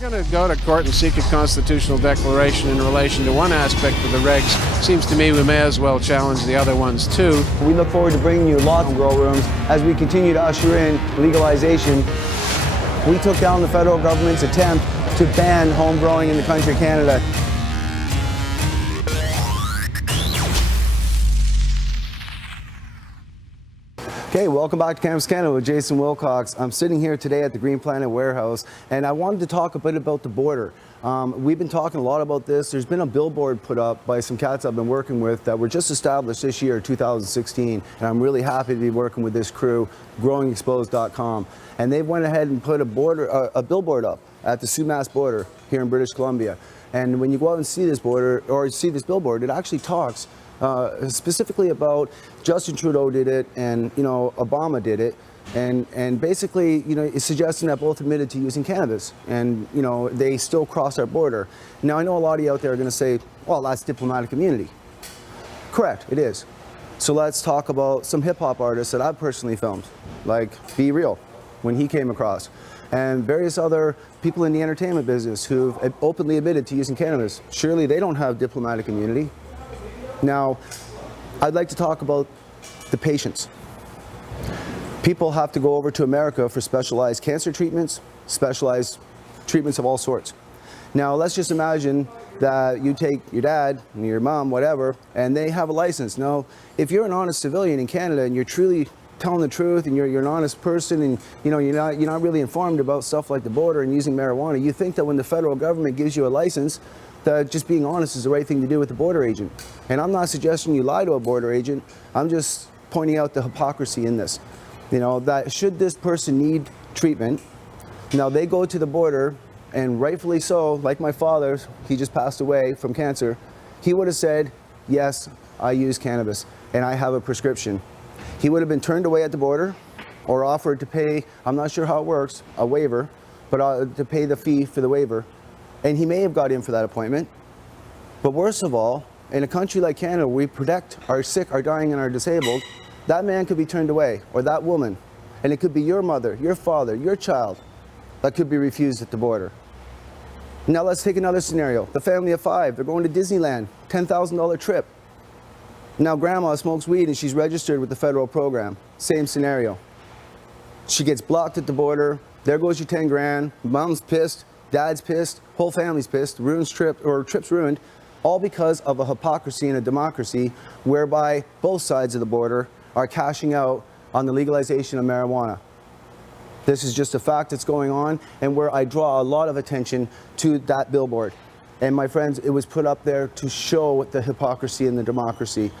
We're going to go to court and seek a constitutional declaration in relation to one aspect of the regs. Seems to me we may as well challenge the other ones too. We look forward to bringing you lots of grow rooms as we continue to usher in legalization. We took down the federal government's attempt to ban home growing in the country of Canada. Okay, welcome back to Cannabis Canada with Jason Wilcox. I'm sitting here today at the Green Planet warehouse, and I wanted to talk a bit about the border. We've been talking a lot about this. There's been a billboard put up by some cats I've been working with that were just established this year, 2016, and I'm really happy to be working with this crew, growingexposed.com. And they went ahead and put a billboard up at the Sumas border here in British Columbia. And when you go out and see this border, or see this billboard, it actually talks specifically about Justin Trudeau did it, and Obama did it, and basically it's suggesting that both admitted to using cannabis, and they still cross our border. Now I know a lot of you out there are going to say, well, that's diplomatic immunity. Correct, it is. So let's talk about some hip hop artists that I've personally filmed, like Be Real, when he came across, and various other people in the entertainment business who've openly admitted to using cannabis. Surely they don't have diplomatic immunity. Now, I'd like to talk about the patients. People have to go over to America for specialized cancer treatments, specialized treatments of all sorts. Now, let's just imagine that you take your dad and your mom, whatever, and they have a license. Now, if you're an honest civilian in Canada and you're truly telling the truth and you're an honest person and you're not really informed about stuff like the border and using marijuana, you think that when the federal government gives you a license, that just being honest is the right thing to do with the border agent. And I'm not suggesting you lie to a border agent. I'm just pointing out the hypocrisy in this. That should this person need treatment, now they go to the border, and rightfully so, like my father, he just passed away from cancer, he would have said, yes, I use cannabis and I have a prescription. He would have been turned away at the border or offered to pay, I'm not sure how it works, a waiver, but to pay the fee for the waiver. And he may have got in for that appointment. But worst of all, in a country like Canada, we protect our sick, our dying, and our disabled, that man could be turned away, or that woman. And it could be your mother, your father, your child that could be refused at the border. Now let's take another scenario. The family of 5, they're going to Disneyland, $10,000 trip. Now grandma smokes weed and she's registered with the federal program. Same scenario. She gets blocked at the border, there goes your 10 grand, mom's pissed, dad's pissed, whole family's pissed, trip's ruined, all because of a hypocrisy in a democracy whereby both sides of the border are cashing out on the legalization of marijuana. This is just a fact that's going on, and where I draw a lot of attention to that billboard. And my friends, it was put up there to show the hypocrisy in the democracy.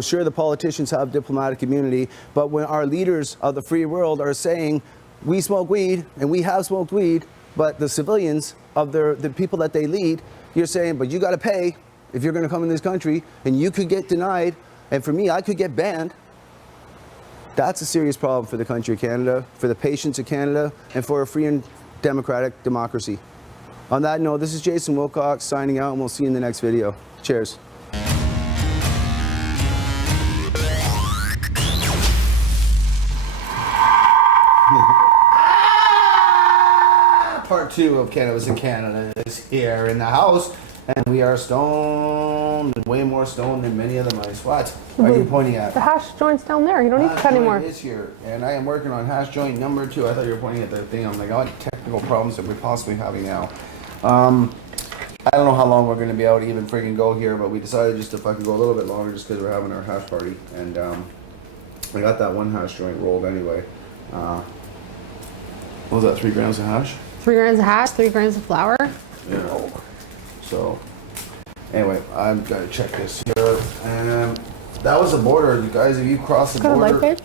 Sure, the politicians have diplomatic immunity, but when our leaders of the free world are saying, we smoke weed, and we have smoked weed, but the civilians of the people that they lead, you're saying, but you got to pay if you're going to come in this country, and you could get denied, and for me, I could get banned. That's a serious problem for the country of Canada, for the patients of Canada, and for a free and democratic democracy. On that note, this is Jason Wilcox signing out, and we'll see you in the next video. Cheers. Part 2 of Cannabis in Canada is here in the house, and we are stoned, and way more stoned than many of the mice. What are you pointing at? The hash joint's down there. You don't need to cut anymore. Is here, and I am working on hash joint number 2. I thought you were pointing at the thing. I'm like, what technical problems that we're possibly having now? I don't know how long we're going to be able to even freaking go here, but we decided just to fucking go a little bit longer just because we're having our hash party, and I got that one hash joint rolled anyway. What was that, 3 grams of hash? 3 grams of hash, 3 grams of flour. Yeah. So, anyway, I've got to check this here. And that was the border, you guys. If you cross the border,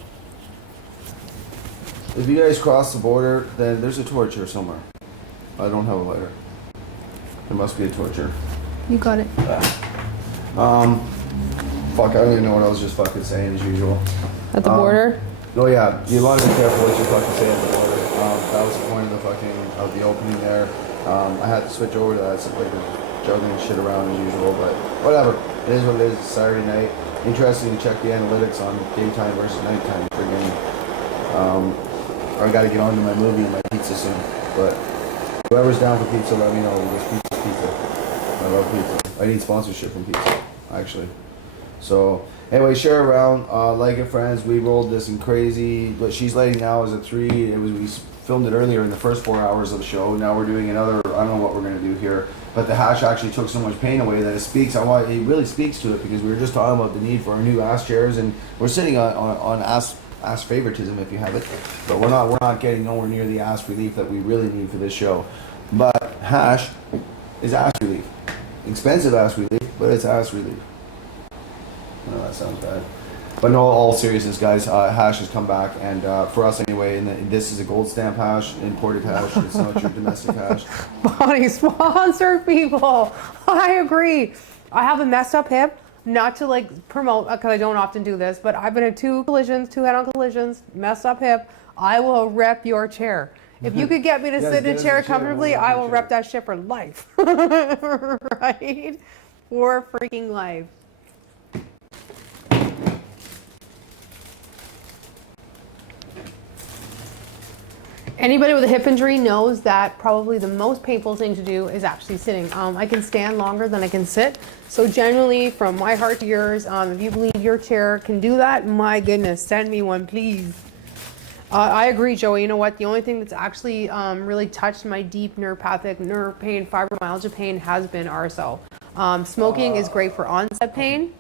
if you guys cross the border, then there's a torch here somewhere. I don't have a lighter. There must be a torch here. You got it. Fuck, I don't even know what I was just fucking saying as usual. At the border? Oh yeah, you want to be careful what you fucking say at the border. That was the point of the opening there. I had to switch over to that, so like juggling shit around as usual, but whatever. It is what it is. It's Saturday night. Interesting to check the analytics on daytime versus nighttime. Friggin', I got to get on to my movie and my pizza soon, but Whoever's down for pizza, let me know. This pizza. I love pizza. I need sponsorship from pizza, actually. So anyway, share around, like it, friends. We rolled this in crazy. What she's letting now is a 3. We filmed it earlier in the first 4 hours of the show. Now we're doing another. I don't know what we're gonna do here, but the hash actually took so much pain away that it speaks. It really speaks to it, because we were just talking about the need for our new ass chairs, and we're sitting on ass favoritism, if you have it, but we're not getting nowhere near the ass relief that we really need for this show. But hash is ass relief, expensive ass relief, but it's ass relief. I know that sounds bad, but no, all seriousness, guys, hash has come back, and for us anyway, and this is a gold stamp hash, imported hash. It's not your domestic hash. Bonnie, sponsor people. I agree. I have a messed up hip. Not to like promote, because I don't often do this, but I've been in 2 head-on collisions, messed up hip. I will rep your chair. If you could get me to sit in a chair comfortably, I will rep that shit for life. Right? For freaking life. Anybody with a hip injury knows that probably the most painful thing to do is actually sitting. I can stand longer than I can sit. So generally, from my heart to yours, if you believe your chair can do that, my goodness, send me one, please. I agree, Joey. You know what? The only thing that's actually really touched my deep neuropathic nerve pain, fibromyalgia pain, has been RSO. Smoking is great for onset pain.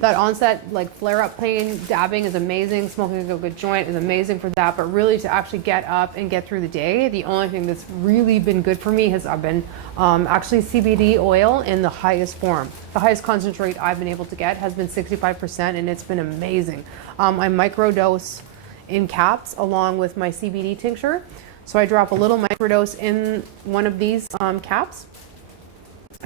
That onset, like flare-up pain, dabbing is amazing. Smoking a good joint is amazing for that. But really, to actually get up and get through the day, the only thing that's really been good for me has been actually CBD oil in the highest form. The highest concentrate I've been able to get has been 65%, and it's been amazing. I microdose in caps along with my CBD tincture. So I drop a little microdose in one of these caps,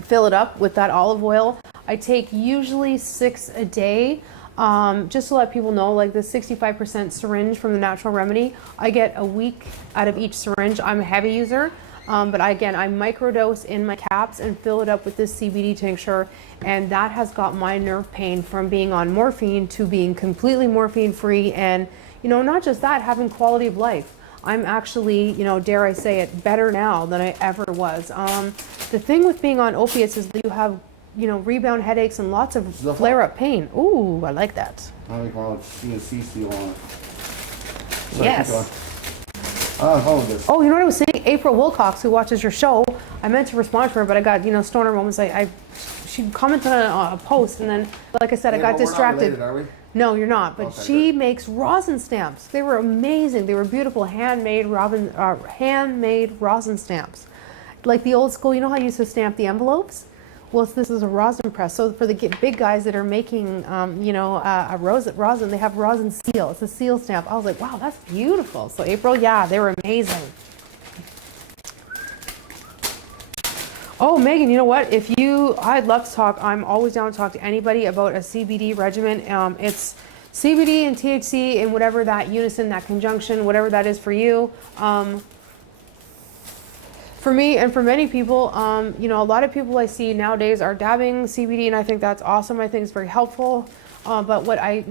fill it up with that olive oil. I take usually 6 a day, just to let people know, like the 65% syringe from the Natural Remedy, I get a week out of each syringe. I'm a heavy user, but I microdose in my caps and fill it up with this CBD tincture, and that has got my nerve pain from being on morphine to being completely morphine free, and not just that, having quality of life. I'm actually, dare I say it, better now than I ever was. The thing with being on opiates is that you have rebound headaches and lots of flare-up pain. Ooh, I like that. I think I'll CNC seal on it. Yes. This. Oh, you know what I was saying? April Wilcox, who watches your show, I meant to respond to her, but I got, stoner moments. She commented on a post, and then, like I said, I got distracted. We're not related, are we? No, you're not. But Okay, she good. makes rosin stamps. They were amazing. They were beautiful handmade rosin stamps. Like the old school, how you used to stamp the envelopes? Well, this is a rosin press. So for the big guys that are making, a rosin, they have rosin seal. It's a seal stamp. I was like, wow, that's beautiful. So April, yeah, they were amazing. Oh, Megan, you know what? I'd love to talk. I'm always down to talk to anybody about a CBD regimen. It's CBD and THC and whatever that unison, that conjunction, whatever that is for you. For me and for many people, a lot of people I see nowadays are dabbing CBD, and I think that's awesome. I think it's very helpful. But what I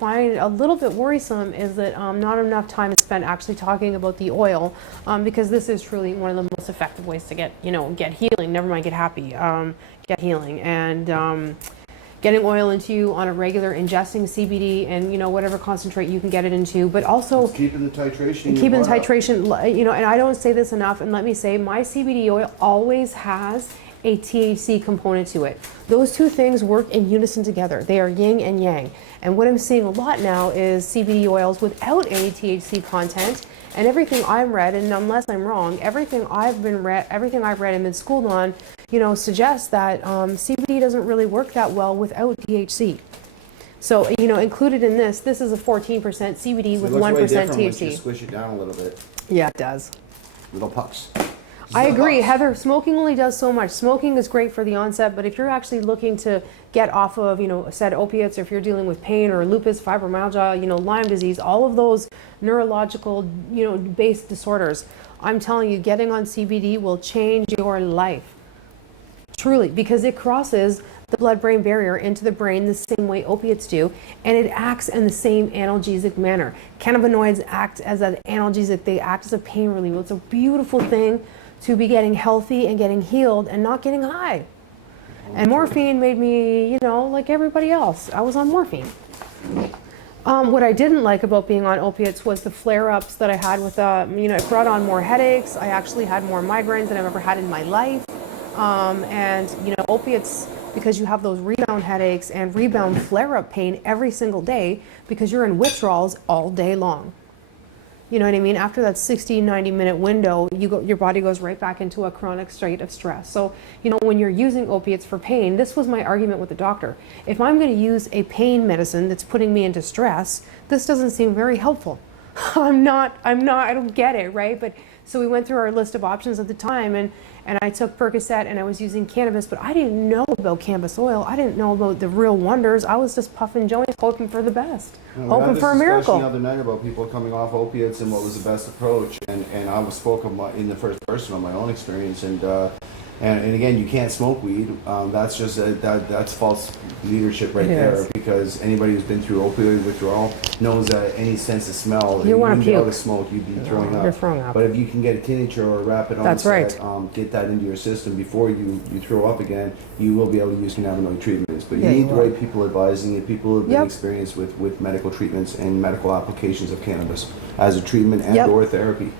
find a little bit worrisome is that not enough time is spent actually talking about the oil, because this is truly one of the most effective ways to get healing. Never mind get happy, get healing, and getting oil into you on a regular, ingesting CBD and whatever concentrate you can get it into, but also Just keeping the titration. keeping the titration. And I don't say this enough. And let me say, my CBD oil always has a THC component to it. Those two things work in unison together. They are yin and yang. And what I'm seeing a lot now is CBD oils without any THC content. And everything I've read, and unless I'm wrong, everything I've read and been schooled on, suggests that CBD doesn't really work that well without THC. So, included in this is a 14% CBD with 1% THC. You squish it down a little bit. Yeah, it does. Little pucks. I agree, Heather. Smoking only does so much. Smoking is great for the onset, but if you're actually looking to get off of, said opiates, or if you're dealing with pain or lupus, fibromyalgia, Lyme disease, all of those neurological, based disorders, I'm telling you, getting on CBD will change your life. Truly, because it crosses the blood-brain barrier into the brain the same way opiates do, and it acts in the same analgesic manner. Cannabinoids act as an analgesic, they act as a pain reliever. It's a beautiful thing to be getting healthy and getting healed and not getting high. And morphine made me, you know, like everybody else. I was on morphine. What I didn't like about being on opiates was the flare-ups that I had with, you know, it brought on more headaches. I actually had more migraines than I've ever had in my life. And, you know, opiates, because you have those rebound headaches and rebound flare-up pain every single day because you're in withdrawals all day long. You know what I mean? After that 60, 90-minute window, your body goes right back into a chronic state of stress. So, you know, when you're using opiates for pain, this was my argument with the doctor. If I'm going to use a pain medicine that's putting me into stress, this doesn't seem very helpful. I don't get it, right? But so we went through our list of options at the time, and I took Percocet, and I was using cannabis, but I didn't know about cannabis oil. I didn't know about the real wonders. I was just puffing joints, hoping for the best, hoping for a miracle. The other night about people coming off opiates and what was the best approach, and I spoke in the first person on my own experience, and again, you can't smoke weed. That's just that's false leadership right there, because anybody who's been through opioid withdrawal knows that any sense of smell, you want to puke. Out of smoke, you'd be throwing up. You're throwing up. But if you can get a tincture or a rapid onset, get that into your system before you throw up again, you will be able to use cannabinoid treatments. But you need the right people advising you, people who have been experienced with medical treatments and medical applications of cannabis as a treatment and or therapy.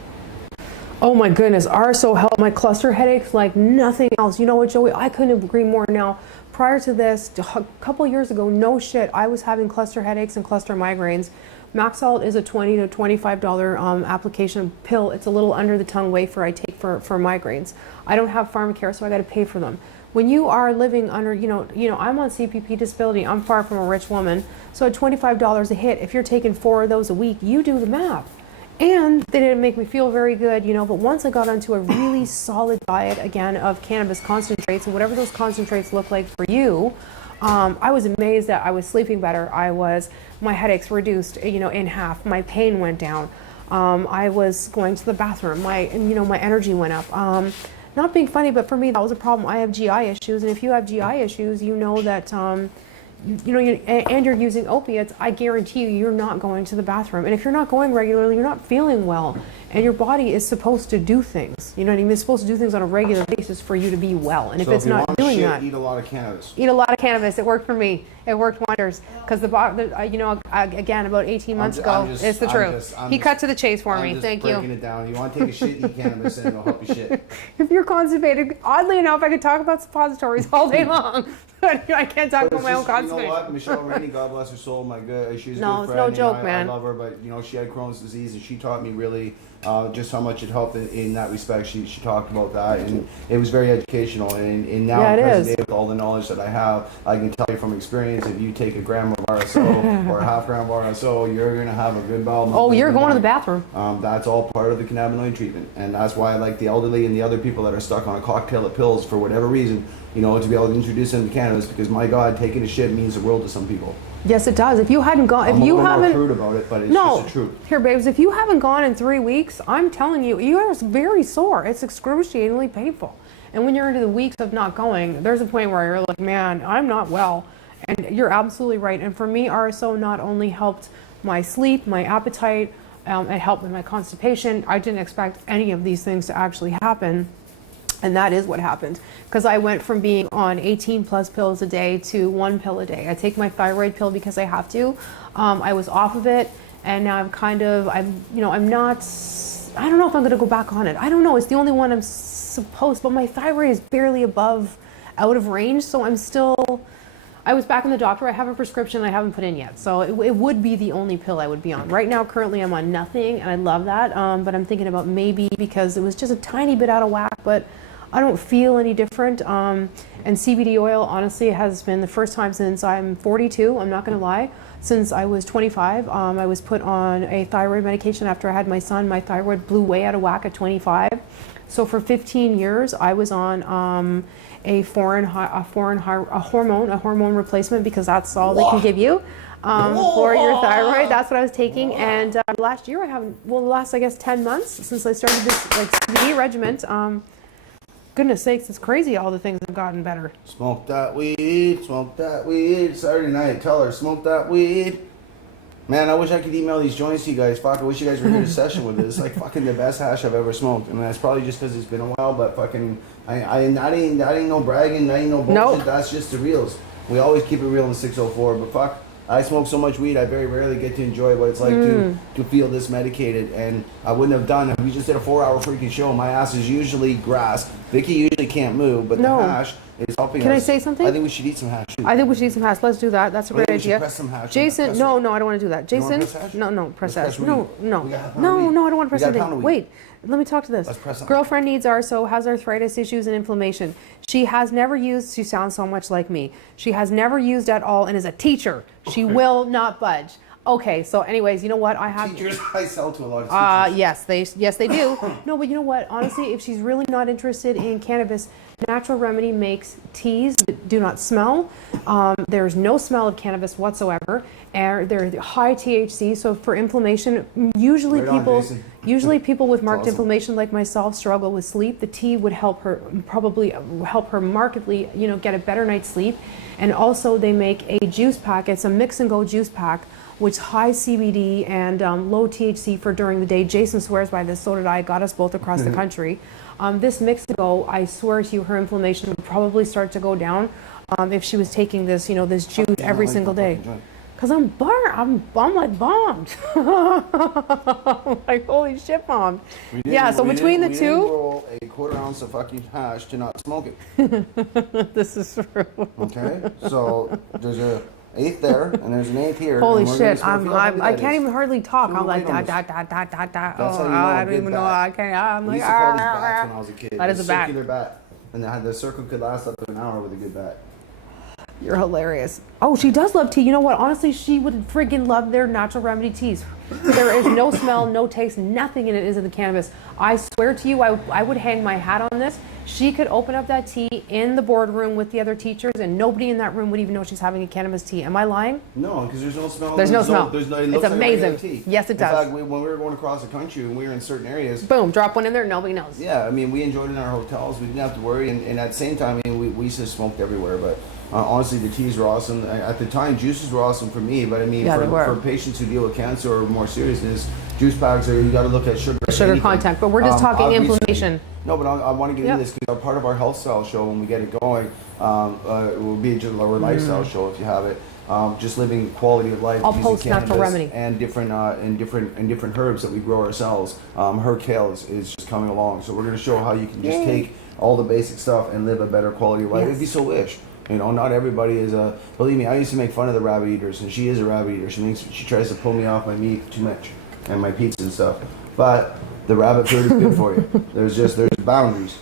Oh my goodness, RSO helped my cluster headaches like nothing else. You know what, Joey? I couldn't agree more. Now, prior to this, a couple years ago, no shit, I was having cluster headaches and cluster migraines. Maxalt is a $20 to $25 application pill. It's a little under the tongue wafer I take for migraines. I don't have pharmacare, so I got to pay for them. When you are living under, you know, I'm on CPP disability. I'm far from a rich woman. So at $25 a hit, if you're taking 4 of those a week, you do the math. And they didn't make me feel very good, you know, but once I got onto a really solid diet, again, of cannabis concentrates, and whatever those concentrates look like for you, I was amazed that I was sleeping better. My headaches reduced, you know, in half. My pain went down. I was going to the bathroom. My energy went up. Not being funny, but for me, that was a problem. I have GI issues, and if you have GI issues, you know that, and you're using opiates, I guarantee you're not going to the bathroom. And if you're not going regularly, you're not feeling well. And your body is supposed to do things. You know what I mean? It's supposed to do things on a regular basis for you to be well. And if it's not doing that, eat a lot of cannabis. Eat a lot of cannabis. It worked for me. It worked wonders. Because again, about 18 months ago, it's the truth. He cut to the chase for me. Thank you. Breaking it down. You want to take a shit, eat cannabis, and it'll help you shit. If you're constipated, oddly enough, I could talk about suppositories all day long. I can't talk about my own constipation. You know what? Michelle Rainey, God bless her soul, she's a good friend. It's no joke, man. I love her, but you know, she had Crohn's disease, and she taught me really just how much it helped in that respect. She talked about that, and it was very educational. And now, with all the knowledge that I have, I can tell you from experience, if you take a gram of RSO or a half gram of RSO, you're going to have a good bowel movement. Oh, you're going to the bathroom. That's all part of the cannabinoid treatment, and that's why I like the elderly and the other people that are stuck on a cocktail of pills for whatever reason, you know, to be able to introduce them to cannabis, because my God, taking a shit means the world to some people. Yes, it does. If you hadn't gone, I'm a little more crude about it, but it's just the truth. Here, babes, if you haven't gone in 3 weeks, I'm telling you, you are very sore. It's excruciatingly painful. And when you're into the weeks of not going, there's a point where you're like, man, I'm not well. And you're absolutely right. And for me, RSO not only helped my sleep, my appetite, it helped with my constipation. I didn't expect any of these things to actually happen. And that is what happened, because I went from being on 18 plus pills a day to 1 pill a day. I take my thyroid pill because I have to. I was off of it, and now I'm not, I don't know if I'm going to go back on it. I don't know. It's the only one I'm supposed, but my thyroid is barely out of range. So I was back in the doctor. I have a prescription I haven't put in yet. So it would be the only pill I would be on. Right now, currently I'm on nothing, and I love that. But I'm thinking about maybe, because it was just a tiny bit out of whack, but I don't feel any different. And CBD oil, honestly, has been the first time since I'm 42, I'm not going to lie. Since I was 25, I was put on a thyroid medication after I had my son. My thyroid blew way out of whack at 25. So for 15 years, I was on a hormone replacement, because that's all they can give you for your thyroid. That's what I was taking. And last year, the last, I guess, 10 months since I started this CBD regimen, goodness sakes, it's crazy all the things have gotten better. Smoke that weed, smoke that weed. Saturday night, tell her, smoke that weed. Man, I wish I could email these joints to you guys. Fuck, I wish you guys were here to session with this. It's like fucking the best hash I've ever smoked. I mean, that's probably just because it's been a while, but fucking, I ain't no bragging, I ain't no bullshit. Nope. That's just the reals. We always keep it real in 604, but fuck, I smoke so much weed, I very rarely get to enjoy what it's like to feel this medicated, and I wouldn't have done it. We just did a 4-hour freaking show. My ass is usually grass. Vicky usually can't move, but No. the hash is helping us. Can I say something? I think we should eat some hash too. I think we should eat some hash. Let's do that. That's a Well, great we should idea. press some hash. Jason, Press no, it. no, I don't want to do that. You don't Jason, wanna press hash? no, press Let's hash. press No, weed. no, We got a pound of no, weed. no, I don't want to press We got a pound anything. of Wait, let me talk to this. Let's press some. Girlfriend needs arso, has arthritis issues and inflammation. She has never used, she sounds so much like me. She has never used at all and is a teacher. She will not budge. Okay, so anyways, you know what? I have Teachers, I sell to a lot of teachers. yes they do. No, but you know what? Honestly, if she's really not interested in cannabis, Natural Remedy makes teas that do not smell. There's no smell of cannabis whatsoever, and they're high THC. So for inflammation, usually Right on, people Jason. with marked awesome. inflammation like myself struggle with sleep. The tea would help her, probably help her markedly, get a better night's sleep. And also they make a juice pack. It's a mix and go juice pack, which high CBD and low THC for during the day. Jason swears by this, so did I, got us both across the country. This mix to go, I swear to you, her inflammation would probably start to go down if she was taking this, this juice every single day. Cause I'm like bombed. I'm like, holy shit, bombed. Yeah, so between the we didn't two, roll a 1/4 ounce of fucking hash to not smoke it. this is true. Okay, so there's a 1/8 there, and there's an 1/8 here. Holy and we're gonna shit, smoke it. How I that can't is. even hardly talk. Feel I'm like, the weight da, on da, da, da, da, da. That's how you know I a don't good even know. bat. I can't. I'm We like, used to call these bats when I was a kid. That is a bat. Circular bat. And the circle could last up to an hour with a good bat. You're hilarious. Oh, she does love tea. You know what? Honestly, she would friggin' love their Natural Remedy teas. There is no smell, no taste, nothing in it is in the cannabis. I swear to you, I would hang my hat on this. She could open up that tea in the boardroom with the other teachers, and nobody in that room would even know she's having a cannabis tea. Am I lying? No, because there's no smell. There's no smell. It It's looks like amazing. regular tea. Yes, it does. In fact, when we were going across the country and we were in certain areas, Boom, drop one in there, nobody knows. yeah, I mean, we enjoyed it in our hotels. We didn't have to worry. And at the same time, I mean, we used to smoke everywhere. But honestly, the teas were awesome. At the time, juices were awesome for me. But I mean, Yeah, they were. for patients who deal with cancer or more seriousness, juice packs you got to look at sugar. Sugar anything. content, but we're just talking I've recently- inflammation. No, but I want to get Yep. into this because part of our health style show when we get it going, it will be just our lifestyle show if you have it. Just living quality of life. I'll using post Natural cannabis Remedy. and different herbs that we grow ourselves. Herb kale is just coming along, so we're going to show how you can just take all the basic stuff and live a better quality of life Yes. if you so wish. Not everybody is a. Believe me, I used to make fun of the rabbit eaters, and she is a rabbit eater. She tries to pull me off my meat too much, and my pizza and stuff. But the rabbit food is good for you. There's boundaries,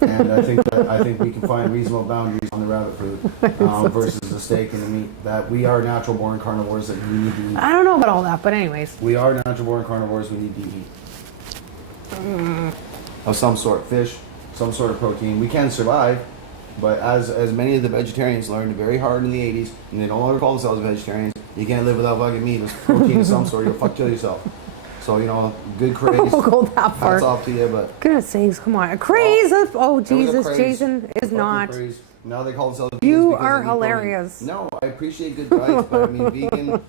and I think we can find reasonable boundaries on the rabbit food versus the steak and the meat. That we are natural born carnivores that we need to eat. I don't know about all that, but anyways. We are natural born carnivores. We need to eat of some sort, fish, some sort of protein. We can survive. But as many of the vegetarians learned very hard in the 80s, and they no longer call themselves vegetarians, you can't live without fucking meat. It's protein of some sort. You'll kill yourself. So, good craze. We'll go that far. Hats off to you, but... Goodness sakes, come on. A craze of, oh It was a Jesus, craze. Jason is Fucking not. craze. Now they call themselves vegans You because are they eat protein. hilarious. No, I appreciate good diets, but I mean,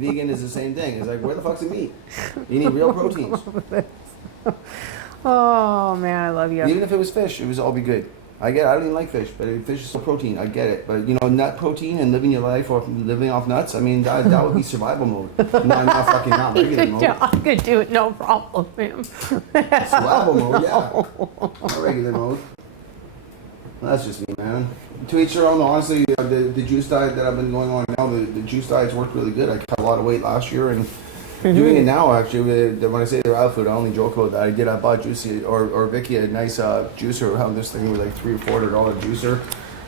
vegan is the same thing. It's like, where the fuck's the meat? You need real proteins. Oh man, I love you. Even if it was fish, it was all be good. I get it. I don't even like fish, but if fish is still protein, I get it. But nut protein and living your life off living off nuts, I mean that would be survival mode. Not regular mode. I could do it, no problem, man. Survival mode, yeah. Not regular mode. Well, that's just me, man. To each their own. Honestly, the juice diet that I've been going on now, the juice diet's worked really good. I cut a lot of weight last year and. Doing it now, actually, when I say the rabbit food, I only joke about that. I bought Juicy or Vicky a nice juicer. How this thing was like $300 or $400 juicer.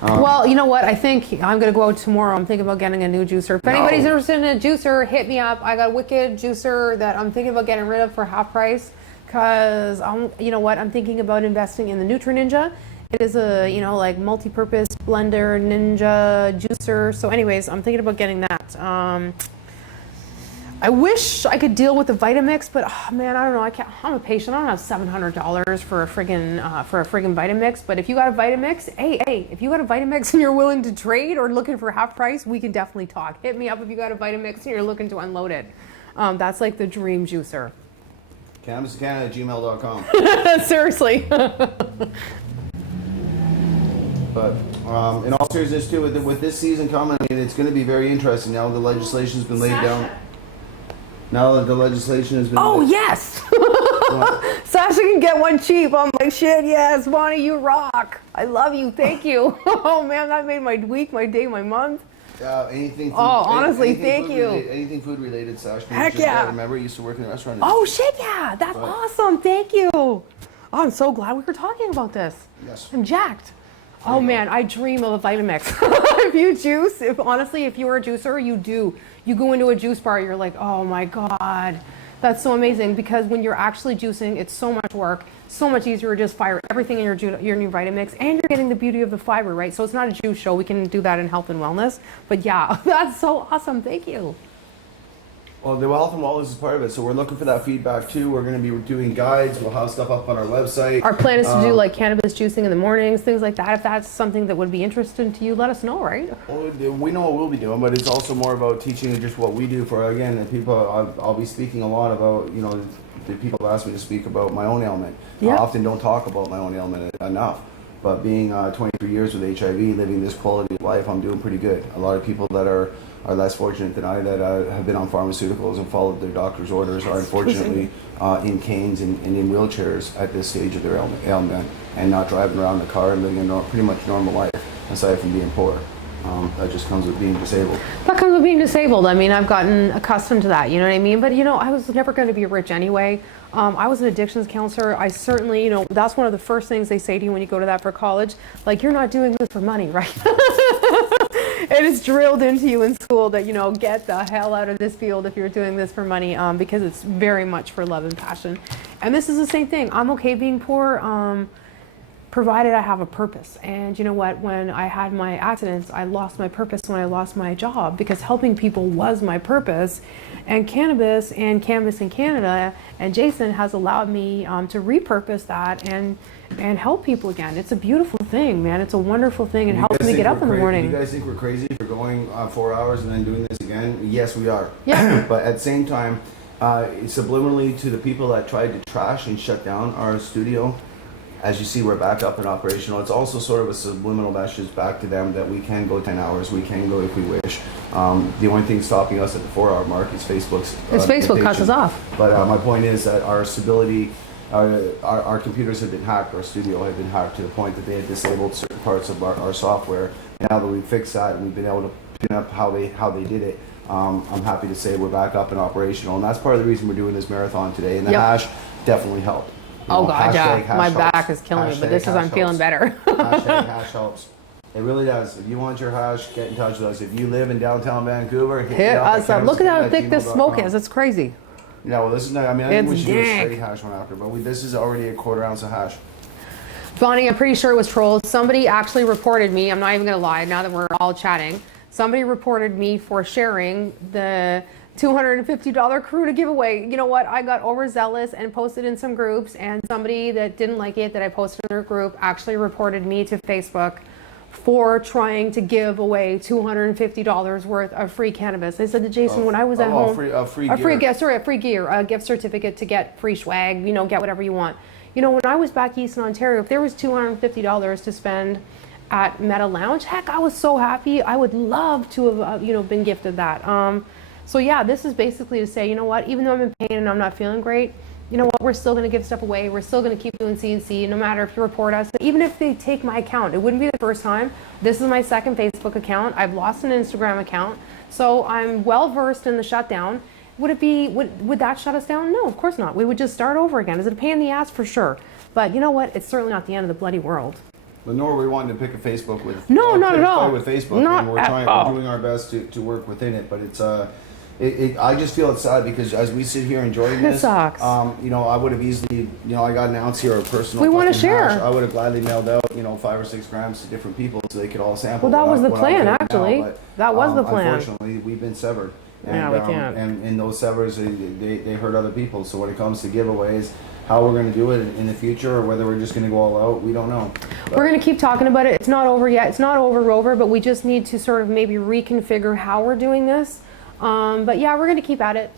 Well, you know what? I think I'm going to go out tomorrow. I'm thinking about getting a new juicer. If anybody's interested in a juicer, hit me up. I got a wicked juicer that I'm thinking about getting rid of for half price. Because, you know what? I'm thinking about investing in the Ninja. It is a, like multi-purpose blender, ninja juicer. So anyways, I'm thinking about getting that. I wish I could deal with the Vitamix, but oh, man, I don't know. I can't. I'm a patient. I don't have $700 for a friggin' Vitamix. But if you got a Vitamix, hey, if you got a Vitamix and you're willing to trade or looking for half price, we can definitely talk. Hit me up if you got a Vitamix and you're looking to unload it. That's like the dream juicer. CannabisCanada@gmail.com. Seriously. But in all seriousness, too, with this season coming, I mean, it's going to be very interesting. Now the legislation's been laid down. Now that the legislation has been. Oh yes. Sasha can get one cheap. I'm like, shit, yes, Bonnie, you rock. I love you. Thank you. Oh man, that made my week, my day, my month. Anything. Food, honestly, anything thank you. Anything food related, Sasha. Heck just yeah. Remember, you used to work in the restaurant. Oh shit, yeah, that's awesome. Thank you. Oh, I'm so glad we were talking about this. Yes. I'm jacked. Oh man, I dream of a Vitamix. If you juice, if you were a juicer, you go into a juice bar, you're like, oh my God, that's so amazing. Because when you're actually juicing, it's so much work, so much easier to just fire everything in your new Vitamix, and you're getting the beauty of the fiber, right? So it's not a juice show. We can do that in health and wellness. But yeah, that's so awesome. Thank you. Well, the health and wellness is part of it, so we're looking for that feedback too. We're going to be doing guides. We'll have stuff up on our website. Our plan is to do like cannabis juicing in the mornings, things like that. If that's something that would be interesting to you, let us know, right? Well, we know what we'll be doing, but it's also more about teaching just what we do for, again, the people. I'll be speaking a lot about, the people have asked me to speak about my own ailment. Yeah. I often don't talk about my own ailment enough. But being 23 years with HIV, living this quality of life, I'm doing pretty good. A lot of people that are less fortunate than I, that have been on pharmaceuticals and followed their doctor's orders, are unfortunately in canes and in wheelchairs at this stage of their ailment, and not driving around the car and living a pretty much normal life, aside from being poor. That just comes with being disabled. That comes with being disabled. I mean, I've gotten accustomed to that, you know what I mean? But I was never going to be rich anyway. I was an addictions counselor. I certainly, that's one of the first things they say to you when you go to that for college. Like, you're not doing this for money, right? It is drilled into you in school that, get the hell out of this field if you're doing this for money, because it's very much for love and passion. And this is the same thing. I'm okay being poor, provided I have a purpose. And you know what? When I had my accidents, I lost my purpose when I lost my job, because helping people was my purpose. And Cannabis in Canada and Jason has allowed me to repurpose that and help people again. It's a beautiful thing, man. It's a wonderful thing. It helps me get up in the morning. You guys think we're crazy for going 4 hours and then doing this again? Yes, we are. Yeah. But at the same time, subliminally to the people that tried to trash and shut down our studio, as you see, we're back up and operational. It's also sort of a subliminal message back to them that we can go 10 hours. We can go if we wish. The only thing stopping us at the 4-hour mark is Facebook's. Facebook cuts us off. But my point is that our stability, our computers have been hacked. Our studio had been hacked to the point that they had disabled certain parts of our software. Now that we've fixed that and we've been able to pin up how they did it, I'm happy to say we're back up and operational. And that's part of the reason we're doing this marathon today. And the hash definitely helped. Oh God, yeah, my back is killing me, but this is, I'm feeling better. Hashtag hash helps. It really does. If you want your hash, get in touch with us. If you live in downtown Vancouver, hit us up. Look at how thick this smoke is. It's crazy. Yeah, well, this is not, I think we should do a straight hash one after, but this is already a 1/4 ounce of hash. Bonnie, I'm pretty sure it was trolls. Somebody actually reported me. I'm not even going to lie, now that we're all chatting. Somebody reported me for sharing the $250 crew to giveaway. You know what? I got overzealous and posted in some groups, and somebody that didn't like it that I posted in their group actually reported me to Facebook for trying to give away $250 worth of free cannabis. They said to Jason, when I was at home, a free gear, a gift certificate to get free swag, get whatever you want. When I was back east in Ontario, if there was $250 to spend at Meta Lounge, heck, I was so happy. I would love to have, been gifted that. So yeah, this is basically to say, you know what, even though I'm in pain and I'm not feeling great, you know what, we're still going to give stuff away. We're still going to keep doing CNC, no matter if you report us. Even if they take my account, it wouldn't be the first time. This is my second Facebook account. I've lost an Instagram account. So I'm well versed in the shutdown. Would that shut us down? No, of course not. We would just start over again. Is it a pain in the ass? For sure. But you know what? It's certainly not the end of the bloody world. But nor are we wanting to pick a Facebook with. No, not at all. With Facebook, not we're doing our best to work within it. But it's I just feel it's sad because as we sit here enjoying this, it sucks. I would have easily, I got an ounce here of personal. We want to share. Hash. I would have gladly mailed out, 5 or 6 grams to different people so they could all sample. Well, that was the plan, actually. That was the plan. Unfortunately, we've been severed. Yeah, we can't. And those severs, they hurt other people. So when it comes to giveaways, how we're going to do it in the future, or whether we're just going to go all out, we don't know. But we're going to keep talking about it. It's not over yet. It's not over, but we just need to sort of maybe reconfigure how we're doing this. But yeah, we're going to keep at it.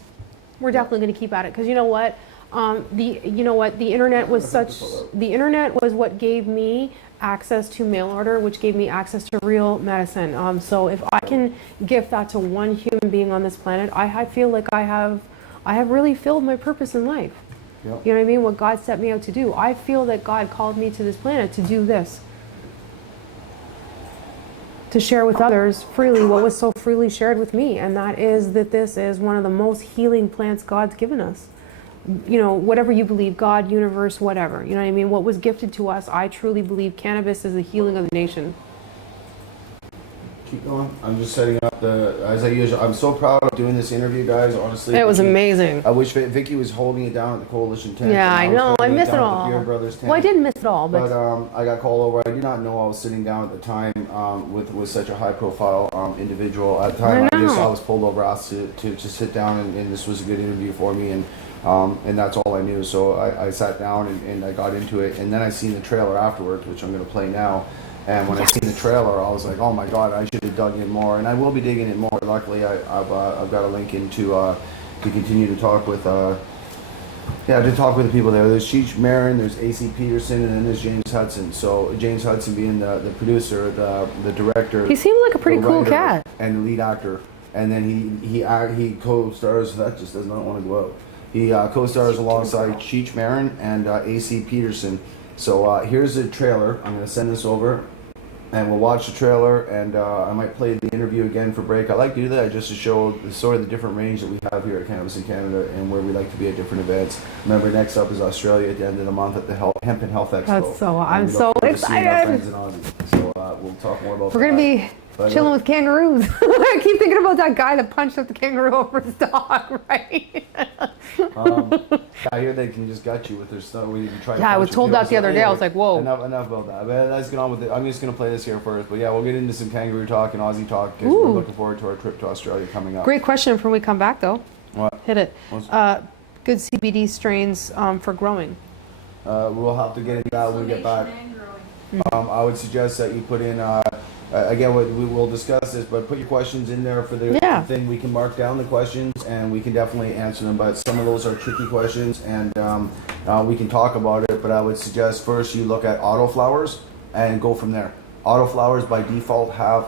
We're definitely going to keep at it, because you know what? The internet was what gave me access to mail order, which gave me access to real medicine. So if I can gift that to one human being on this planet, I feel like I have really filled my purpose in life. Yep. You know what I mean? What God set me out to do. I feel that God called me to this planet to do this. To share with others freely what was so freely shared with me. And that is that this is one of the most healing plants God's given us. You know, whatever you believe, God, universe, whatever. You know what I mean? What was gifted to us, I truly believe cannabis is the healing of the nation. keep going. I'm just setting up as I usually. I'm so proud of doing this interview, guys. Honestly, It was amazing. I wish Vicky was holding it down at the coalition tent. Yeah, I know. I miss it all. all. Beer Brothers tent. Well, I didn't miss it all, but I got called over. I did not know I was sitting down at the time with such a high profile individual. At the time, I was pulled over, asked to sit down, and this was a good interview for me, and that's all I knew. So I sat down and I got into it, and then I seen the trailer afterwards, which I'm going to play now. And when I seen the trailer, I was like, "Oh my God, I should have dug in more." And I will be digging in more. Luckily, I've got a link into to continue to talk with to talk with the people there. There's Cheech Marin, there's AC Peterson, and then there's James Hudson. So James Hudson being the producer, the director. he seems like a pretty cool cat. And the lead actor. And then he co-stars. That just does not want to go out. He co-stars alongside Cheech Marin and AC Peterson. So here's the trailer. I'm going to send this over, and we'll watch the trailer, and I might play the interview again for break. I like to do that just to show sort of the different range that we have here at Cannabis in Canada and where we like to be at different events. Remember, next up is Australia at the end of the month at the Hemp and Health Expo. I'm so excited. Our friends in Aussie. So we'll talk more about that. We're going to be chilling with kangaroos. I keep thinking about that guy that punched up the kangaroo over his dog, right? I hear they can just gut you with their stuff. I was told that the other day. I was like, whoa. Enough about that. But let's get on with it. I'm just going to play this here first. But yeah, we'll get into some kangaroo talk and Aussie talk because we're looking forward to our trip to Australia coming up. Great question for when we come back, though. What? Hit it. Good CBD strains for growing. We'll have to get into that when we get back. I would suggest that you put in... again, we'll discuss this, but put your questions in there for the thing. We can mark down the questions, and we can definitely answer them. But some of those are tricky questions, and we can talk about it. But I would suggest first you look at autoflowers and go from there. Autoflowers by default have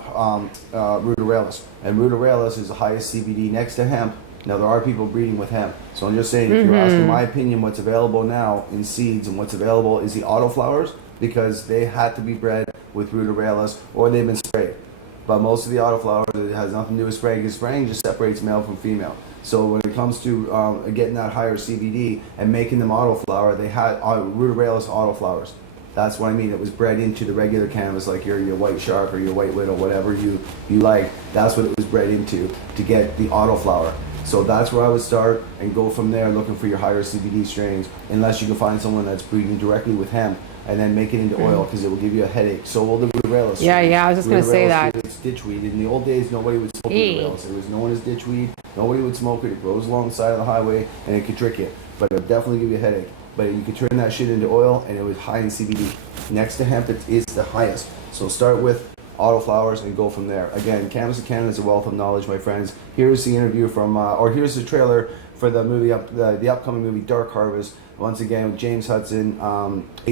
ruderalis, and ruderalis is the highest CBD next to hemp. Now, there are people breeding with hemp. So I'm just saying, if you're asking my opinion, what's available now in seeds and what's available is the autoflowers, because they had to be bred with ruderalis or they've been sprayed. But most of the autoflowers, it has nothing to do with spraying, because spraying just separates male from female. So when it comes to getting that higher CBD and making them autoflower, they had ruderalis autoflowers. That's what I mean. It was bred into the regular cannabis, like your white shark or your white widow, whatever you like. That's what it was bred into, to get the autoflower. So that's where I would start and go from there, looking for your higher CBD strains, unless you can find someone that's breeding directly with hemp and then make it into oil, because it will give you a headache. So will the ruderalis. Yeah, I was just going to say that. It's ditchweed. In the old days, nobody would smoke ruderalis. It was known as ditchweed. Nobody would smoke it. It grows along the side of the highway, and it could trick you. But it would definitely give you a headache. But you could turn that shit into oil, and it was high in CBD. Next to hemp, it is the highest. So start with autoflowers and go from there. Again, Cannabis in Canada is a wealth of knowledge, my friends. Here's the interview from, or here's the trailer for the movie, the upcoming movie Dark Harvest. Once again, with James Hudson,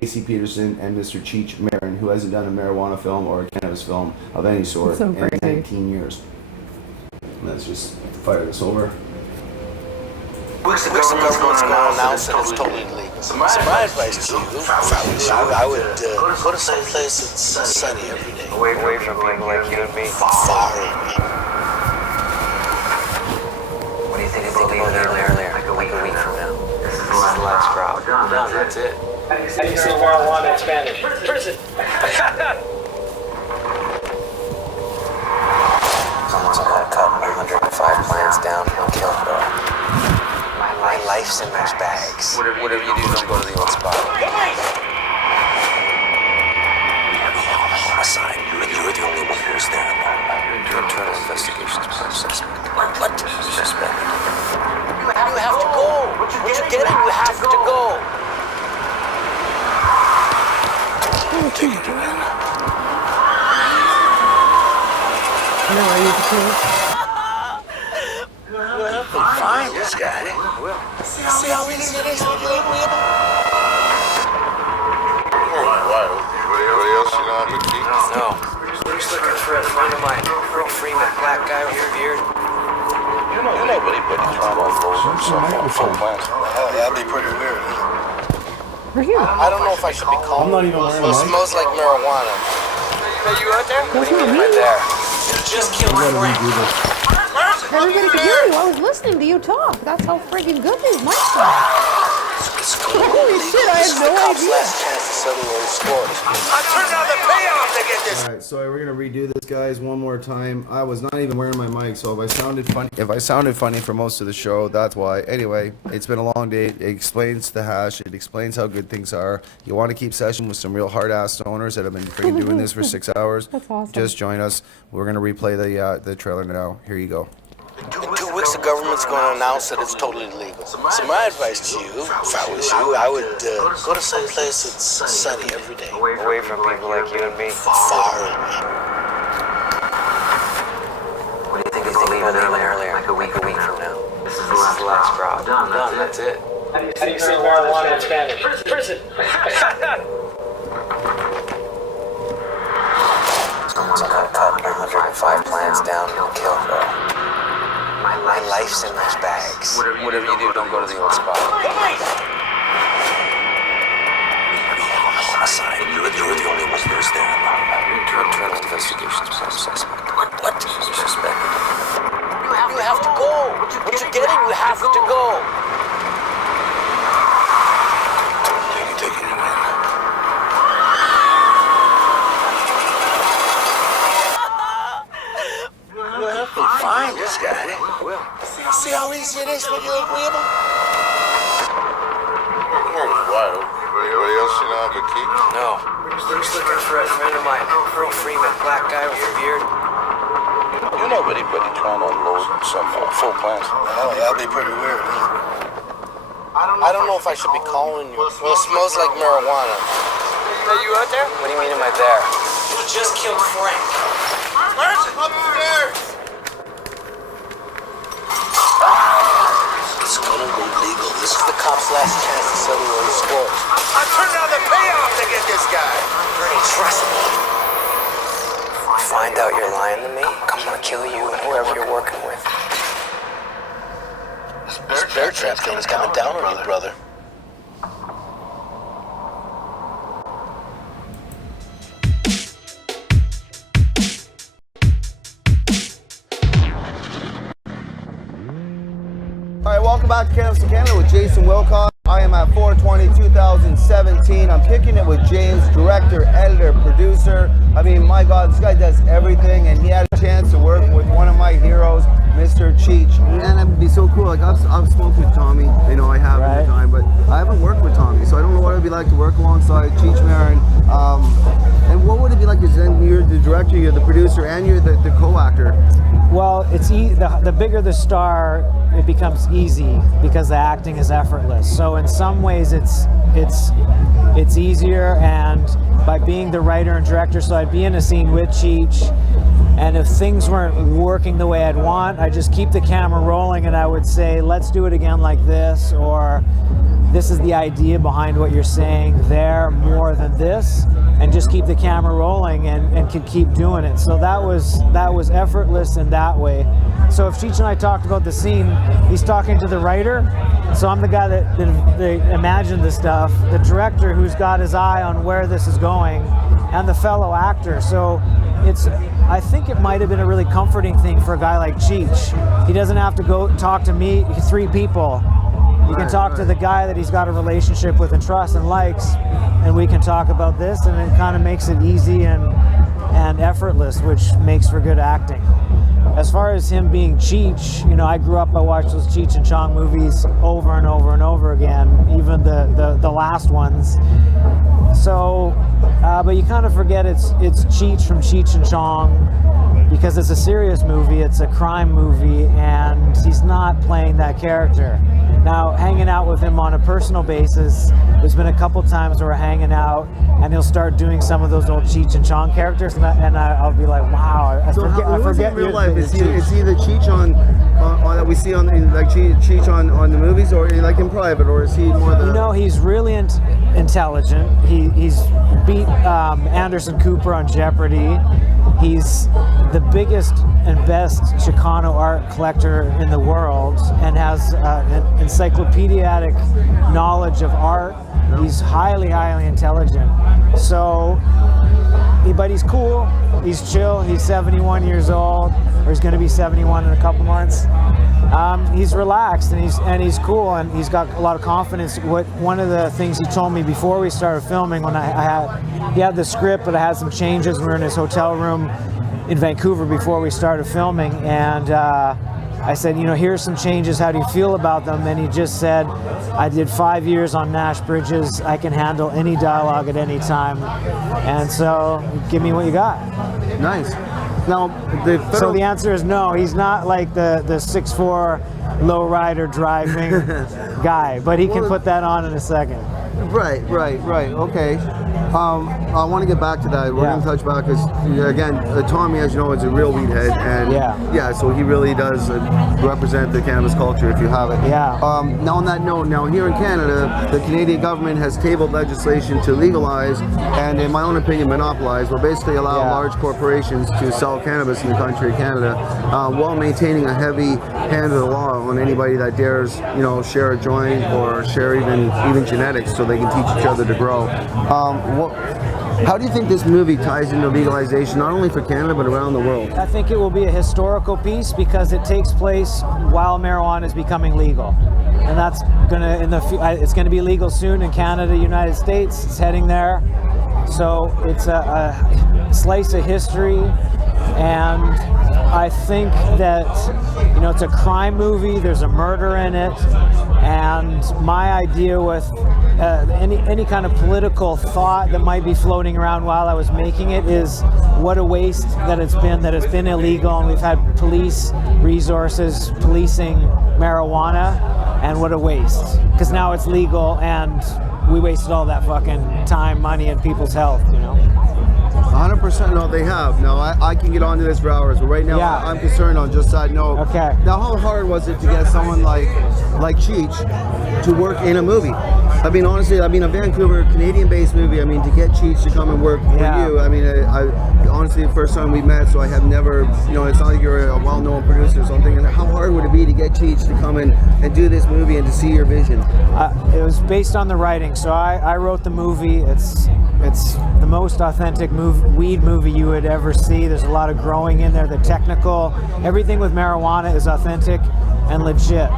AC Peterson, and Mr. Cheech Marin, who hasn't done a marijuana film or a cannabis film of any sort in 19 years. Let's just fire this over. Weeks ago, government's going to announce that it's totally legal. So my advice to you, if I was you, I would go to some place that's sunny every day. Away from people like you and me. Far away. What do you think about earlier? Like a week from now. This is the last crowd. Done, that's it. How do you say marijuana in Spanish? Prison. Someone's gonna cut 105 plants down and kill it all. My life's in those bags. Whatever you do, don't go to the old spot. We have a homicide, and you're the only one who's there. Internal investigations process. What? What you're getting, you have to go. I'm taking you in. No, are you the king? Well, find this guy. See how easy it is when you're agreeable? Anybody else you know I'm a key? No. We're just looking for a friend of mine. Real Freeman, black guy with a beard. You know nobody but you trying to unload some full plants. Hell, that'd be pretty weird. We're here. I don't know if I should be calling. I'm not even wearing a It mic. smells like marijuana. Are you out there? What do you mean by there? You just killed Frank. Everybody could hear you. I was listening to you talk. That's how freaking good these mics are. Holy shit, I had no idea. Last chance to settle those scores. I turned down the payoff to get this. All right, so we're gonna redo this, guys, one more time. I was not even wearing my mic, so if I sounded funny for most of the show, that's why. Anyway, it's been a long day. It explains the hash. It explains how good things are. You want to keep session with some real hard-ass owners that have been freaking doing this for 6 hours? That's awesome. Just join us. We're gonna replay the trailer now. Here you go. In 2 weeks, the government's going to announce that it's totally legal. So my advice to you, if I was you, I would go to some place that's sunny every day. Away from people like you and me. Far away. What do you think of leaving earlier? Like a week from now. This is the last crop. Done, that's it. How do you say marijuana in Spanish? Prison. Someone's gonna cut 105 plants down and kill her. My life's in those bags. Whatever you do, don't go to the old spot. Homicide. You're the only one who's there. Internal investigations for suspect. What? Suspect. You have to go. What you're getting, you have to go. I'm taking you in. Find this guy. See how easy it is when you're agreeable? Anybody else you know I'm a key? No. We're just looking for a friend of mine. Real Freeman, black guy with a beard. You know nobody but you trying to unload some full plants. Hell, that'd be pretty weird. I don't know if I should be calling you. Well, it smells like marijuana. Are you out there? What do you mean am I there? You just killed Frank. Upstairs! It's gonna go legal. This is the cops' last chance to settle those scores. I turned down the payoff to get this guy. Trust me. Find out you're lying to me, I'm gonna kill you and whoever you're working with. This bear trap thing is coming down on you, brother. All right, welcome back to Cannabis in Canada with Jason Wilcox. I am at 4/20/2017. I'm kicking it with James, director, editor, producer. I mean, my God, this guy does everything, and he had a chance to work with one of my heroes, Mr. Cheech. And it'd be so cool. Like I've smoked with Tommy, you know, I have at the time, but I haven't worked with Tommy, so I don't know what it'd be like to work alongside Cheech Marin. And what would it be like? Because then you're the director, you're the producer, and you're the co-actor. Well, it's the bigger the star, it becomes easy because the acting is effortless. So in some ways, it's easier, and by being the writer and director, so I'd be in a scene with Cheech, and if things weren't working the way I'd want, I'd just keep the camera rolling, and I would say, let's do it again like this, or this is the idea behind what you're saying there more than this, and just keep the camera rolling and could keep doing it. So that was effortless in that way. So if Cheech and I talked about the scene, he's talking to the writer, so I'm the guy that imagined the stuff, the director who's got his eye on where this is going, and the fellow actor. So I think it might have been a really comforting thing for a guy like Cheech. He doesn't have to go talk to me, 3 people. You can talk to the guy that he's got a relationship with and trust and likes, and we can talk about this, and it kind of makes it easy and effortless, which makes for good acting. As far as him being Cheech, you know, I grew up, I watched those Cheech and Chong movies over and over and over again, even the last ones. So, but you kind of forget it's Cheech from Cheech and Chong, because it's a serious movie, it's a crime movie, and he's not not playing that character. Now, hanging out with him on a personal basis, there's been a couple times where we're hanging out and he'll start doing some of those old Cheech and Chong characters, and I'll be like, wow, I forget in real life. Is he the Cheech on that we see on like Cheech on the movies, or like in private, or is he more the? You know, he's really intelligent. He's beat Anderson Cooper on Jeopardy. He's the biggest and best Chicano art collector in the world and has an encyclopedic knowledge of art. He's highly, highly intelligent. So, but he's cool, he's chill, he's 71 years old, or he's going to be 71 in a couple months. He's relaxed and he's cool, and he's got a lot of confidence. One of the things he told me before we started filming, when he had the script, but I had some changes. We were in his hotel room in Vancouver before we started filming, and I said, you know, here's some changes, how do you feel about them? And he just said, I did 5 years on Nash Bridges, I can handle any dialogue at any time, and so give me what you got. Nice. Now, so the answer is no, he's not like the 6'4" lowrider driving guy, but he can put that on in a second. Right, okay. I want to get back to that. We're going to touch back because, again, Tommy, as you know, is a real weed head, and so he really does represent the cannabis culture, if you have it. Yeah. Now, on that note, now here in Canada, the Canadian government has tabled legislation to legalize and, in my own opinion, monopolize, or basically allow large corporations to sell cannabis in the country of Canada, while maintaining a heavy hand of the law on anybody that dares, you know, share a joint or share even genetics, so they can teach each other to grow. How do you think this movie ties into legalization, not only for Canada but around the world? I think it will be a historical piece because it takes place while marijuana is becoming legal, and that's it's gonna be legal soon in Canada, United States. It's heading there, so it's a slice of history, and I think that, you know, it's a crime movie. There's a murder in it, and my idea with any kind of political thought that might be floating around while I was making it is what a waste that it's been illegal, and we've had police resources policing marijuana, and what a waste, because now it's legal and we wasted all that fucking time, money, and people's health, you know. 100%. No, they have. Now, I can get onto this for hours, but right now I'm concerned on just that note. Okay. Now, how hard was it to get someone like Cheech to work in a movie? I mean, honestly, a Vancouver, Canadian-based movie, I mean, to get Cheech to come and work for you, I mean, I honestly, the first time we met, so I have never, you know, it's not like you're a well-known producer or something, and how hard would it be to get Cheech to come in and do this movie and to see your vision? It was based on the writing, so I wrote the movie. It's the most authentic weed movie you would ever see. There's a lot of growing in there, the technical, everything with marijuana is authentic and legit.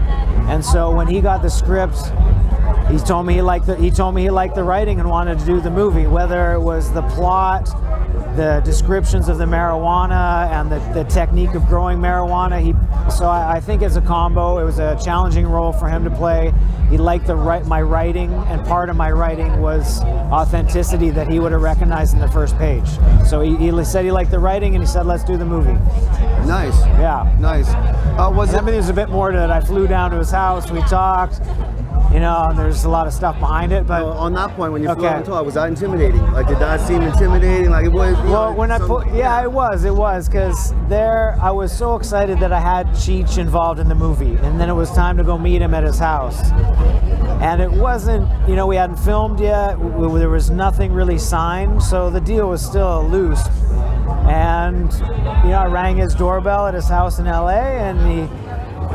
And so when he got the script, he told me he liked the writing and wanted to do the movie, whether it was the plot, the descriptions of the marijuana, and the technique of growing marijuana. So I think it's a combo. It was a challenging role for him to play. He liked my writing, and part of my writing was authenticity that he would have recognized in the first page. So he said he liked the writing, and he said, let's do the movie. Nice. Yeah. Nice. There's a bit more to it. I flew down to his house, we talked, you know, and there's a lot of stuff behind it. But on that point, when you flew out and talked, was that intimidating? Like, did that seem intimidating? Like, it was. It was, because there I was so excited that I had Cheech involved in the movie, and then it was time to go meet him at his house, and it wasn't, you know, we hadn't filmed yet. There was nothing really signed, so the deal was still loose. And you know, I rang his doorbell at his house in LA, and he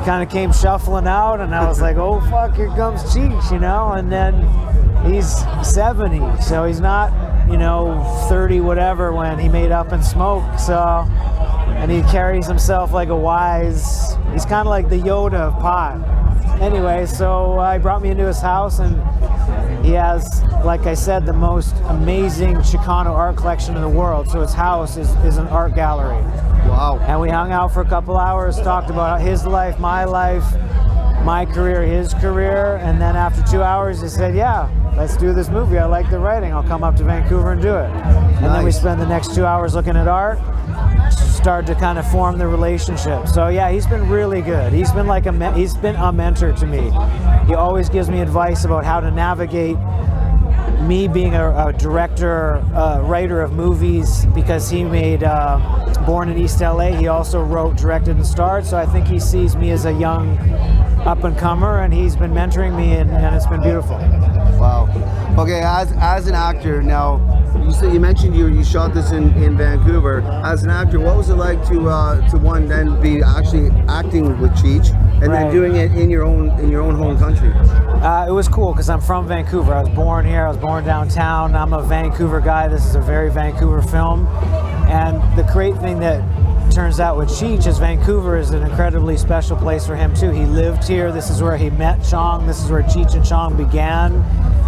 kind of came shuffling out, and I was like, oh fuck, here comes Cheech, you know. And then he's 70, so he's not, you know, 30 whatever when he made Up and Smoke. So, and he carries himself like a wise, he's kind of like the Yoda of pot. Anyway, so he brought me into his house, and he has, like I said, the most amazing Chicano art collection in the world. So his house is an art gallery. Wow. And we hung out for a couple hours, talked about his life, my career, his career, and then after 2 hours he said, yeah, let's do this movie. I like the writing. I'll come up to Vancouver and do it. And then we Nice. spend the next 2 hours looking at art, start to kind of form the relationship. So yeah, he's been really good. He's been like he's been a mentor to me. He always gives me advice about how to navigate me being a director, writer of movies, because he made Born in East LA. He also wrote, directed, and starred. So I think he sees me as a young up and comer, and he's been mentoring me, and it's been beautiful. Wow. Okay, as an actor now, you mentioned you shot this in Vancouver. As an actor, what was it like to one then be actually acting with Cheech and then Right. doing it in your own home country? It was cool because I'm from Vancouver. I was born here. I was born downtown. I'm a Vancouver guy. This is a very Vancouver film. And the great thing that turns out with Cheech is Vancouver is an incredibly special place for him too. He lived here. This is where he met Chong. This is where Cheech and Chong began.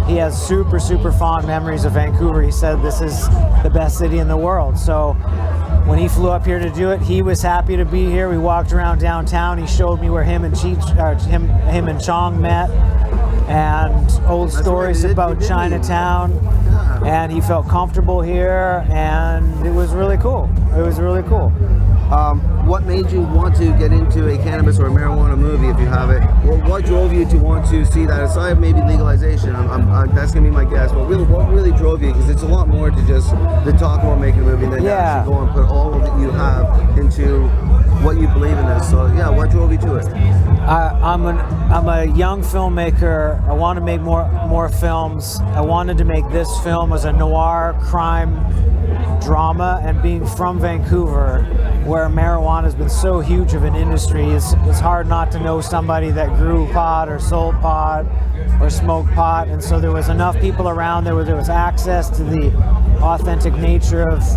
He has super, super fond memories of Vancouver. He said this is the best city in the world. So when he flew up here to do it, he was happy to be here. We walked around downtown. He showed me where him and him and Chong met, and old stories about Chinatown. And he felt comfortable here, and it was really cool. It was really cool. What made you want to get into a cannabis or a marijuana movie, if you have it? What drove you to want to see that? Aside maybe legalization, that's gonna be my guess. But really, what really drove you? Because it's a lot more to just to talk about making a movie than to actually go and put all of that you have into what you believe in this. So yeah, what drove you to it? I'm a young filmmaker. I want to make more films. I wanted to make this film as a noir crime drama, and being from Vancouver, where marijuana has been so huge of an industry, it's hard not to know somebody that grew pot or sold pot or smoked pot. And so there was enough people around there where there was access to the authentic nature of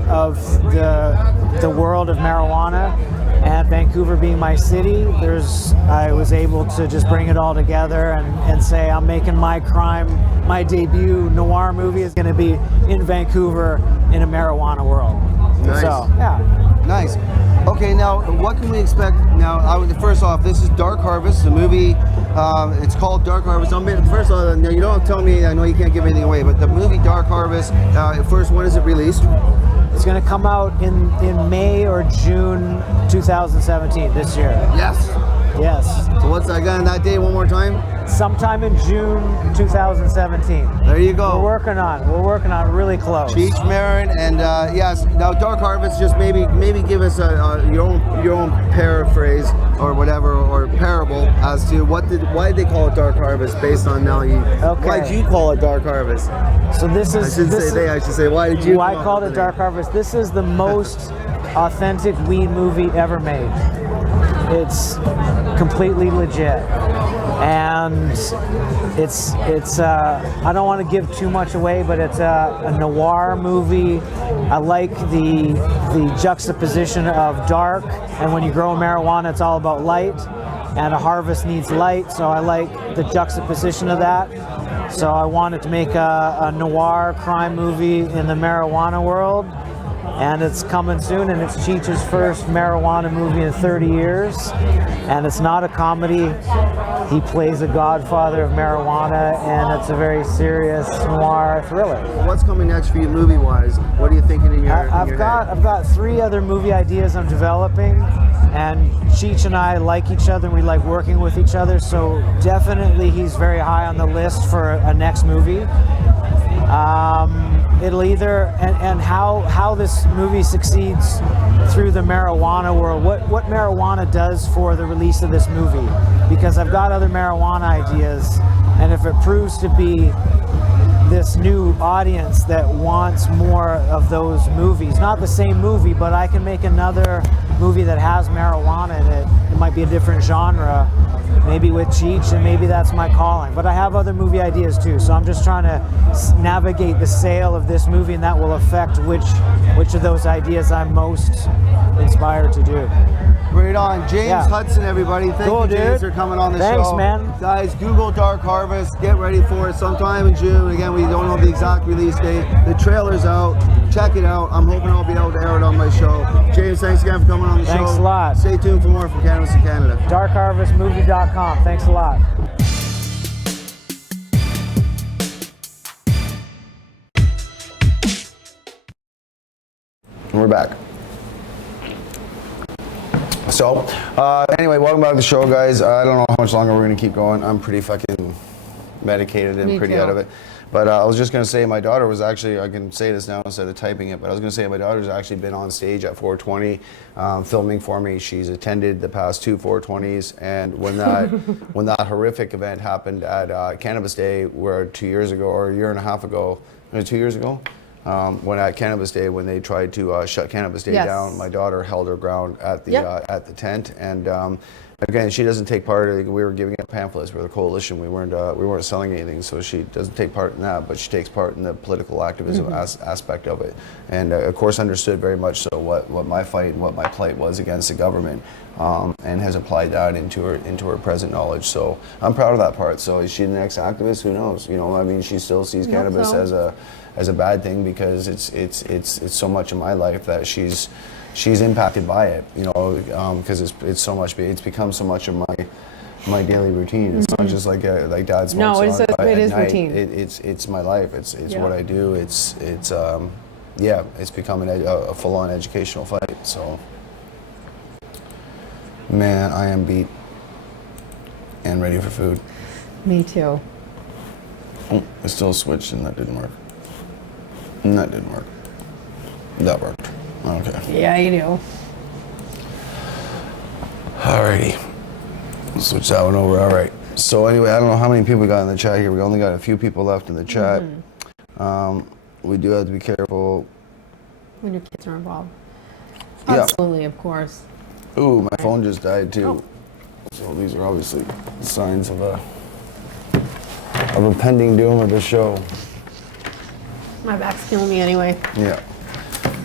the world of marijuana. And Vancouver being my city, I was able to just bring it all together and say I'm making my debut noir movie is going to be in Vancouver in a marijuana world. Nice. So, yeah. Nice. Okay, now what can we expect? Now, first off, this is Dark Harvest, the movie. It's called Dark Harvest. First of all, now you don't have to tell me. I know you can't give anything away, but the movie Dark Harvest. First, when is it released? It's going to come out in May or June 2017 this year. Yes. Yes. So what's again that date one more time? Sometime in June 2017. There you go. We're working on really close. Cheech Marin, and yes. Now Dark Harvest, just maybe give us your own paraphrase or whatever, or parable as to why did they call it Dark Harvest based on now you. Okay. Why did you call it Dark Harvest? So this is. I should say why did you? Why I called it Dark Harvest? This is the most authentic weed movie ever made. It's completely legit, and it's I don't want to give too much away, but it's a noir movie. I like the juxtaposition of dark, and when you grow marijuana, it's all about light, and a harvest needs light, so I like the juxtaposition of that. So I wanted to make a noir crime movie in the marijuana world. And it's coming soon, and it's Cheech's first marijuana movie in 30 years. And it's not a comedy. He plays a godfather of marijuana, and it's a very serious noir thriller. What's coming next for you movie-wise? What are you thinking in your I've got 3 other movie ideas I'm developing, and Cheech and I like each other, and we like working with each other, so definitely he's very high on the list for a next movie. It'll either, and how this movie succeeds through the marijuana world, what marijuana does for the release of this movie, because I've got other marijuana ideas, and if it proves to be this new audience that wants more of those movies, not the same movie, but I can make another movie that has marijuana in it. It might be a different genre, maybe with Cheech, and maybe that's my calling. But I have other movie ideas too, so I'm just trying to navigate the sale of this movie, and that will affect which of those ideas I'm most inspired to do. Right on. James Hudson, everybody. Thank you, James, for coming on the show. Thanks, man. Guys, Google Dark Harvest. Get ready for it sometime in June. Again, we don't know the exact release date. The trailer's out. Check it out. I'm hoping I'll be able to air it on my show. James, thanks again for coming on the show. Thanks a lot. Stay tuned for more from Cannabis in Canada. DarkHarvestMovie.com. Thanks a lot. we're back. So, anyway, welcome back to the show, guys. I don't know how much longer we're going to keep going. I'm pretty fucking medicated and Me pretty too. out of it. But I was just going to say my daughter was actually, I can say this now instead of typing it, but I was going to say my daughter's actually been on stage at 420 filming for me. She's attended the past 2 420s, and when that horrific event happened at Cannabis Day, where 2 years ago, or a year and a half ago, 2 years ago, when at Cannabis Day, when they tried to shut Cannabis Day Yes. down, my daughter held her ground at the Yep. at the tent, and again, she doesn't take part. We were giving out pamphlets. We were a coalition. We weren't selling anything, so she doesn't take part in that. But she takes part in the political activism aspect of it, and of course understood very much so what my fight and what my plight was against the government, and has applied that into her present knowledge. So I'm proud of that part. So is she the next activist? Who knows? You know, I mean, she still sees cannabis so. as a bad thing because it's so much of my life that she's impacted by it, you know, because it's become so much of my daily routine. It's not just like Dad smokes. No, it is night. routine. It's my life. It's Yeah. what I do. It's become a full-on educational fight. So, man, I am beat and ready for food. Me too. Oh, I still switched and that didn't work. And that didn't work. That worked. Okay. Yeah, you do. Alrighty. Switch that one over. Alright. So anyway, I don't know how many people we got in the chat here. We only got a few people left in the chat. We do have to be careful. When your kids are involved. Yeah. Absolutely, of course. Ooh, my phone just died too. So these are obviously signs of a pending doom of the show. My back's killing me anyway. Yeah.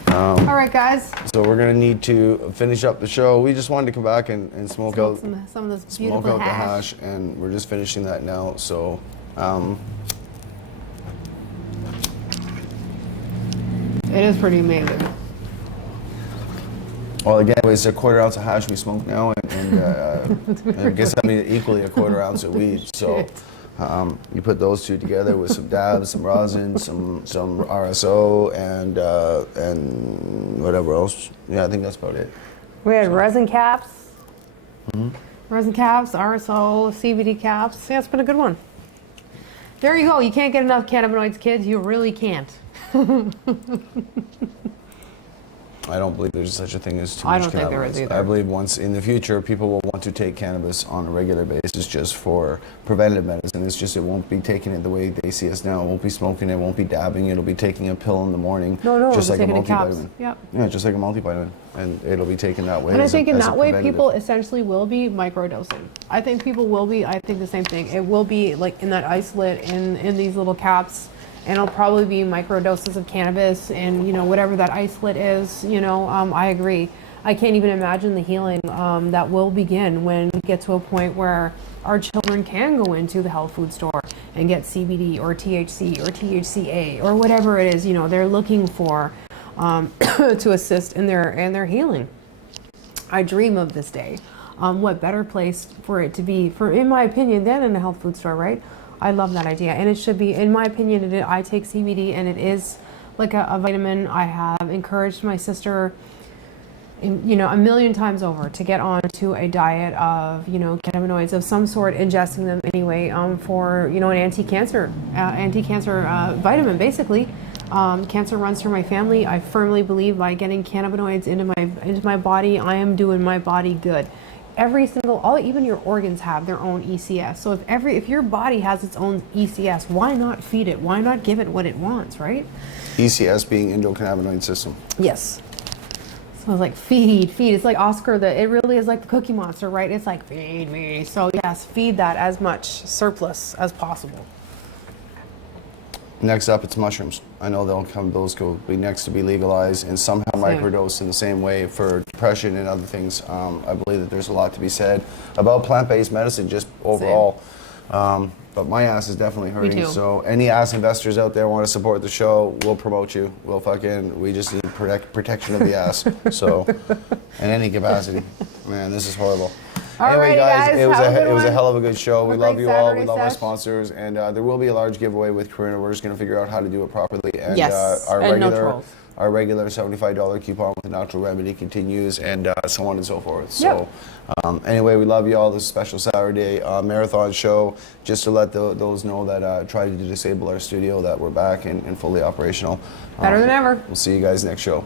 All right, guys. So we're gonna need to finish up the show. We just wanted to come back and smoke out Some of this smoke beautiful out the hash. hash, and we're just finishing that now. So, It is pretty amazing. well, again, it's a quarter ounce of hash we smoke now, and I guess I mean equally a quarter ounce of weed. So, you put those two together with some dabs, some rosin, some RSO, and whatever else. Yeah, I think that's about it. We had resin caps. Resin caps, RSO, CBD caps. Yeah, it's been a good one. There you go. You can't get enough cannabinoids, kids. You really can't. I don't believe there's such a thing as too I much don't think there is cannabinoids. either. I believe once in the future, people will want to take cannabis on a regular basis just for preventative medicine. It's just it won't be taking it the way they see us now. It won't be smoking it, won't be dabbing. It'll be taking a pill in the morning, No, just like a taking the caps. multivitamin. Yep. Yeah, just like a multivitamin, and it'll be taken that way. And I as think in as that way, preventative. people essentially will be microdosing. I think people will be, I think the same thing. It will be like in that isolate in these little caps, and it'll probably be microdoses of cannabis and, you know, whatever that isolate is, you know, I agree. I can't even imagine the healing that will begin when we get to a point where our children can go into the health food store and get CBD or THC or THCA or whatever it is, you know, they're looking for to assist in their healing. I dream of this day. What better place for it to be, in my opinion, than in a health food store, right? I love that idea, and it should be, in my opinion, I take CBD, and it is like a vitamin. I have encouraged my sister, you know, a million times over to get on to a diet of, you know, cannabinoids of some sort, ingesting them anyway, for, you know, an anti-cancer vitamin, basically. Cancer runs through my family. I firmly believe by getting cannabinoids into my body, I am doing my body good. Every single, even your organs have their own ECS. So if your body has its own ECS, why not feed it? Why not give it what it wants, right? ECS being endocannabinoid system. Yes. So it's like feed. It's like Oscar. It really is like the Cookie Monster, right? It's like feed me. So yes, feed that as much surplus as possible. Next up, it's mushrooms. I know those will be next to be legalized and somehow microdosed in the same way for depression and other things. I believe that there's a lot to be said about plant-based medicine just overall. But my ass is definitely hurting. Me too. So any ass investors out there want to support the show, we'll promote you. We just need protection of the ass. So in any capacity, man, this is horrible. Anyway, Alrighty, guys, it was have a good it was a one. hell of a good show. We Have a love great you all. We Saturday, love our Sesh. sponsors, and there will be a large giveaway with Karina. We're just going to figure out how to do it properly. And Yes, our and no regular trolls. our regular $75 coupon with the natural remedy continues, and so on and so forth. So anyway, we love you all. This special Saturday marathon show, just to let those know that tried to disable our studio, that we're back and fully operational. Better than ever. We'll see you guys next show.